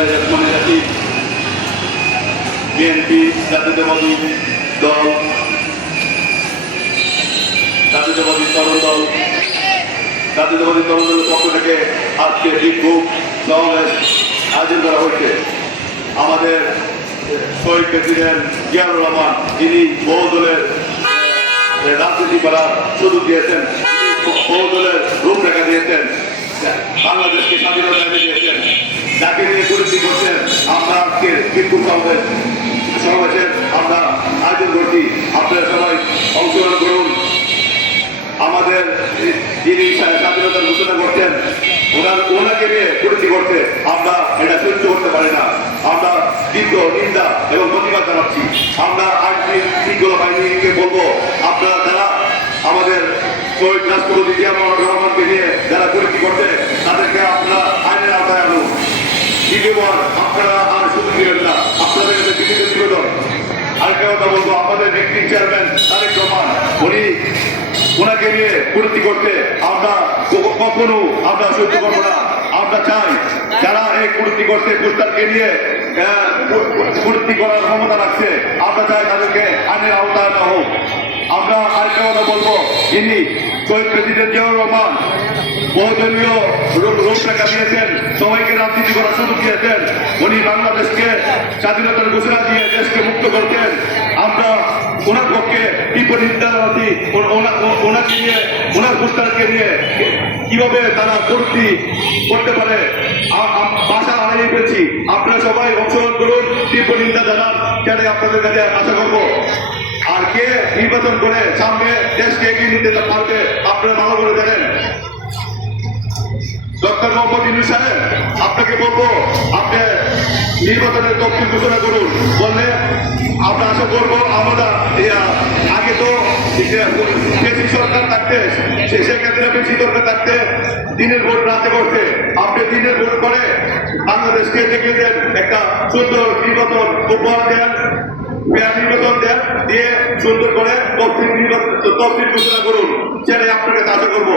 Rahman Rashid BNP জাতীয়তাবাদী দল জাতীয়তাবাদী তরুণ দল জাতীয়তাবাদী তরুণ দলের পক্ষ থেকে আজকে বিক্ষোভ সমাবেশ আয়োজন করা হয়েছে। আমাদের শহীদ প্রেসিডেন্ট জিয়াউর রহমান যিনি বহু দলের আহ, রাজনীতি করার সুযোগ দিয়েছেন তিনি বহু দলের রূপরেখা দিয়েছেন। বাংলাদেশকে স্বাধীনতা দিয়েছেন যাকে নিয়ে পরিচিতি করছেন আমরা আজকে সমাবেশ সমাবেশের আমরা আয়োজন করছি। আপনারা সবাই অংশগ্রহণ করুন। আমাদের যিনি স্বাধীনতার ঘোষণা করছেন, ওনার ওনাকে নিয়ে পরিচি করতে আমরা এটা যারা করতে তাদেরকে আপনারা আইনের আওতায় আনুন। না। আরেকটা বলব চেয়ারম্যান ওনাকে নিয়ে পরিণতি করতে আমরা না। চাই যারা এই করতে কুস্তারকে নিয়ে পরিণতি করার ক্ষমতা রাখছে, আমরা চাই তাদেরকে আইনের আওতায় আনা হোক। আমরা আরেকটা ইনি শহীদ প্রেসিডেন্ট জিয়াউর রহমান, বহুদলীয় রূপরেখা দিয়েছেন, সবাইকে রাজনীতি করার সুযোগ দিয়েছেন। উনি বাংলাদেশকে স্বাধীনতার ঘোষণা দিয়ে দেশকে মুক্ত করতেন আমরা ওনার পক্ষে বিপরীত জানাচ্ছি ওনাকে নিয়ে, ওনার গোষ্ঠানকে নিয়ে কীভাবে তারা ভর্তি করতে পারে ভাষা হারিয়ে ফেলছি। আপনারা সবাই অংশগ্রহণ করুন তীব্র নিন্দা জানান আপনাদের কাছে আশা করব। আর কে নির্বাচন করে সামনে দেশকে এগিয়ে নিতে পারবে আপনারা ভালো করে জানেন। ডক্টর মোহাম্মদ ইনু সাহেব, আপনাকে বলব, আপনি নির্বাচনের তফসিল ঘোষণা করুন। বললে আমরা আশা করব আমরা আগে তো বেশি সরকার থাকতে সেক্ষেত্রে বেশি সরকার থাকতে দিনের ভোট রাতে করতে আপনি দিনের ভোট করে বাংলাদেশকে দেখিয়ে দেন একটা সুন্দর নির্বাচন উপহার দেন। ফেয়ার নির্বাচন করে তফসিল নির্বাচন ঘোষণা করুন। সেটাই আপনাকে আশা করব।